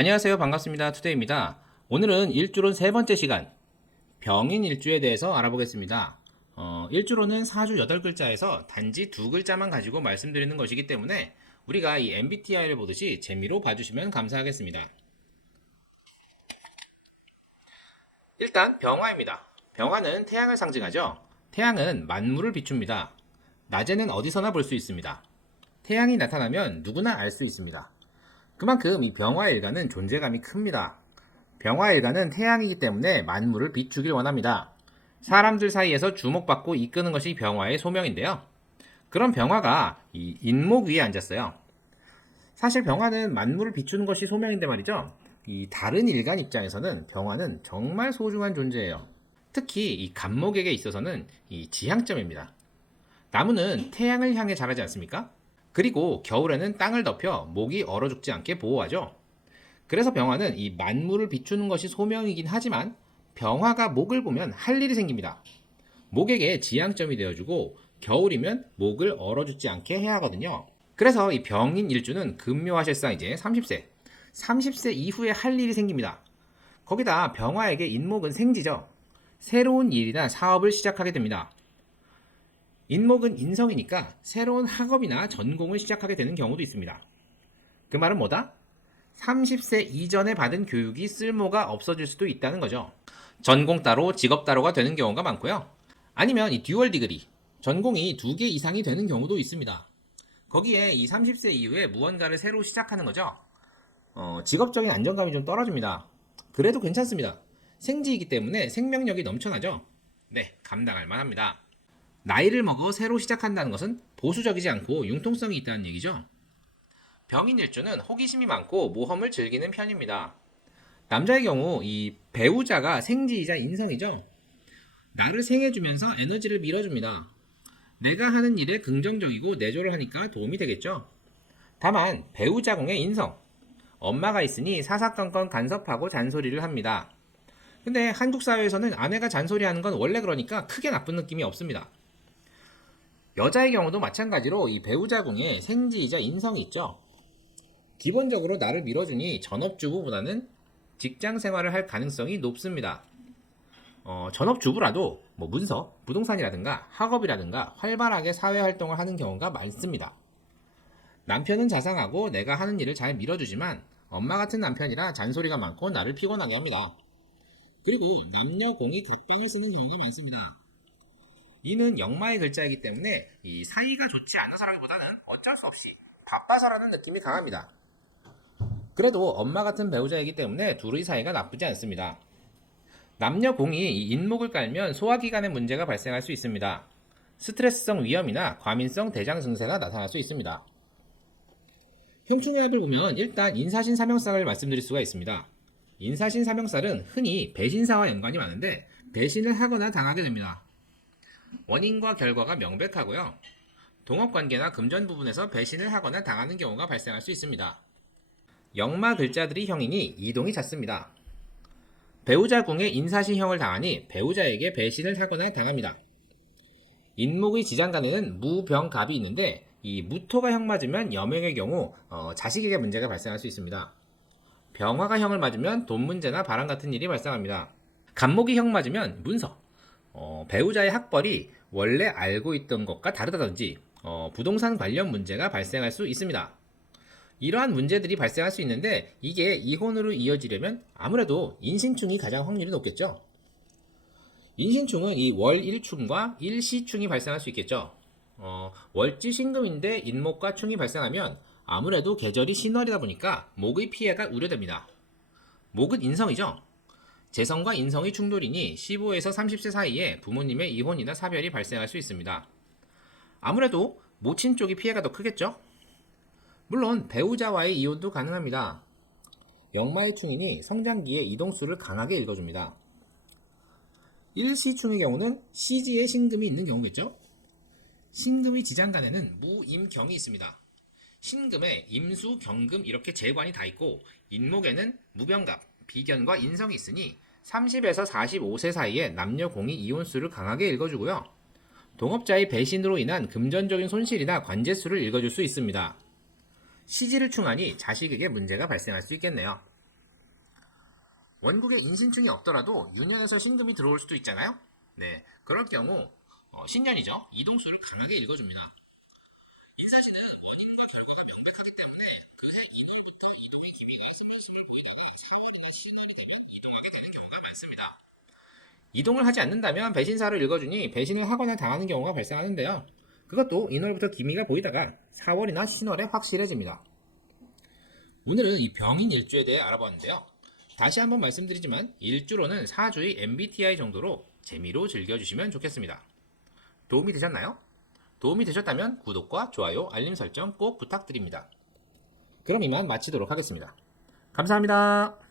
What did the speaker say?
안녕하세요. 반갑습니다. 투데이입니다. 오늘은 일주론 세 번째 시간, 병인 일주에 대해서 알아보겠습니다. 일주론은 4주 8글자에서 단지 2글자만 가지고 말씀드리는 것이기 때문에 우리가 이 MBTI를 보듯이 재미로 봐주시면 감사하겠습니다. 일단 병화입니다. 병화는 태양을 상징하죠. 태양은 만물을 비춥니다. 낮에는 어디서나 볼 수 있습니다. 태양이 나타나면 누구나 알 수 있습니다. 그만큼 이 병화 일간은 존재감이 큽니다. 병화 일간은 태양이기 때문에 만물을 비추길 원합니다. 사람들 사이에서 주목받고 이끄는 것이 병화의 소명인데요. 그런 병화가 이 인목 위에 앉았어요. 사실 병화는 만물을 비추는 것이 소명인데 말이죠. 이 다른 일간 입장에서는 병화는 정말 소중한 존재예요. 특히 이 간목에게 있어서는 이 지향점입니다. 나무는 태양을 향해 자라지 않습니까? 그리고 겨울에는 땅을 덮여 목이 얼어 죽지 않게 보호하죠. 그래서 병화는 이 만물을 비추는 것이 소명이긴 하지만 병화가 목을 보면 할 일이 생깁니다. 목에게 지향점이 되어주고 겨울이면 목을 얼어 죽지 않게 해야 하거든요. 그래서 이 병인 일주는 금묘하실상 이제 30세 이후에 할 일이 생깁니다. 거기다 병화에게 인목은 생지죠. 새로운 일이나 사업을 시작하게 됩니다. 인목은 인성이니까 새로운 학업이나 전공을 시작하게 되는 경우도 있습니다. 그 말은 뭐다? 30세 이전에 받은 교육이 쓸모가 없어질 수도 있다는 거죠. 전공 따로 직업 따로가 되는 경우가 많고요. 아니면 이 듀얼 디그리, 전공이 2개 이상이 되는 경우도 있습니다. 거기에 이 30세 이후에 무언가를 새로 시작하는 거죠. 직업적인 안정감이 좀 떨어집니다. 그래도 괜찮습니다. 생지이기 때문에 생명력이 넘쳐나죠. 네, 감당할 만합니다. 나이를 먹어 새로 시작한다는 것은 보수적이지 않고 융통성이 있다는 얘기죠. 병인 일주는 호기심이 많고 모험을 즐기는 편입니다. 남자의 경우 이 배우자가 생지이자 인성이죠. 나를 생해주면서 에너지를 밀어줍니다. 내가 하는 일에 긍정적이고 내조를 하니까 도움이 되겠죠. 다만 배우자궁의 인성, 엄마가 있으니 사사건건 간섭하고 잔소리를 합니다. 근데 한국 사회에서는 아내가 잔소리하는 건 원래 그러니까 크게 나쁜 느낌이 없습니다. 여자의 경우도 마찬가지로 이 배우자궁에 생지이자 인성이 있죠. 기본적으로 나를 밀어주니 전업주부보다는 직장 생활을 할 가능성이 높습니다. 전업주부라도 뭐 문서, 부동산이라든가 학업이라든가 활발하게 사회활동을 하는 경우가 많습니다. 남편은 자상하고 내가 하는 일을 잘 밀어주지만 엄마 같은 남편이라 잔소리가 많고 나를 피곤하게 합니다. 그리고 남녀 공이 각방을 쓰는 경우가 많습니다. 이는 역마의 글자이기 때문에 이 사이가 좋지 않아서라기보다는 어쩔 수 없이 바빠서라는 느낌이 강합니다. 그래도 엄마 같은 배우자이기 때문에 둘의 사이가 나쁘지 않습니다. 남녀 공이 이 인목을 깔면 소화기관에 문제가 발생할 수 있습니다. 스트레스성 위염이나 과민성 대장 증세가 나타날 수 있습니다. 형충의 합을 보면 일단 인사신 삼형살을 말씀드릴 수가 있습니다. 인사신 삼형살은 흔히 배신사와 연관이 많은데 배신을 하거나 당하게 됩니다. 원인과 결과가 명백하고요. 동업관계나 금전 부분에서 배신을 하거나 당하는 경우가 발생할 수 있습니다. 역마 글자들이 형이니 이동이 잦습니다. 배우자궁에 인사신형을 당하니 배우자에게 배신을 하거나 당합니다. 인목의 지장간에는 무병갑이 있는데 이 무토가 형 맞으면 여명의 경우 자식에게 문제가 발생할 수 있습니다. 병화가 형을 맞으면 돈 문제나 바람 같은 일이 발생합니다. 간목이 형 맞으면 문서, 배우자의 학벌이 원래 알고 있던 것과 다르다든지 부동산 관련 문제가 발생할 수 있습니다. 이러한 문제들이 발생할 수 있는데 이게 이혼으로 이어지려면 아무래도 인신충이 가장 확률이 높겠죠. 인신충은 이 월일충과 일시충이 발생할 수 있겠죠. 월지신금인데 인목과 충이 발생하면 아무래도 계절이 신월이다 보니까 목의 피해가 우려됩니다. 목은 인성이죠. 재성과 인성의 충돌이니 15에서 30세 사이에 부모님의 이혼이나 사별이 발생할 수 있습니다. 아무래도 모친 쪽이 피해가 더 크겠죠? 물론 배우자와의 이혼도 가능합니다. 역마의 충인이 성장기에 이동수를 강하게 읽어줍니다. 일시충의 경우는 시지에 신금이 있는 경우겠죠? 신금의 지장간에는 무임경이 있습니다. 신금에 임수, 경금 이렇게 재관이 다 있고 인목에는 무병갑, 비견과 인성이 있으니 30에서 45세 사이에 남녀 공이 이혼수를 강하게 읽어주고요. 동업자의 배신으로 인한 금전적인 손실이나 관제수를 읽어줄 수 있습니다. 시지를 충하니 자식에게 문제가 발생할 수 있겠네요. 원국에 인신충이 없더라도 유년에서 신금이 들어올 수도 있잖아요. 네, 그럴 경우 신년이죠. 이동수를 강하게 읽어줍니다. 인사시는 원인과 결과가 명백하기 때문에 그해 2월부터 이동의 기미가 스물스물 보이다가 4월이나 10월이 되면 이동하게 되는 경우가 많습니다. 이동을 하지 않는다면 배신사를 읽어주니 배신을 하거나 당하는 경우가 발생하는데요. 그것도 인월부터 기미가 보이다가 4월이나 신월에 확실해집니다. 오늘은 이 병인 일주에 대해 알아봤는데요. 다시 한번 말씀드리지만 일주로는 4주의 MBTI 정도로 재미로 즐겨주시면 좋겠습니다. 도움이 되셨나요? 도움이 되셨다면 구독과 좋아요, 알림 설정 꼭 부탁드립니다. 그럼 이만 마치도록 하겠습니다. 감사합니다.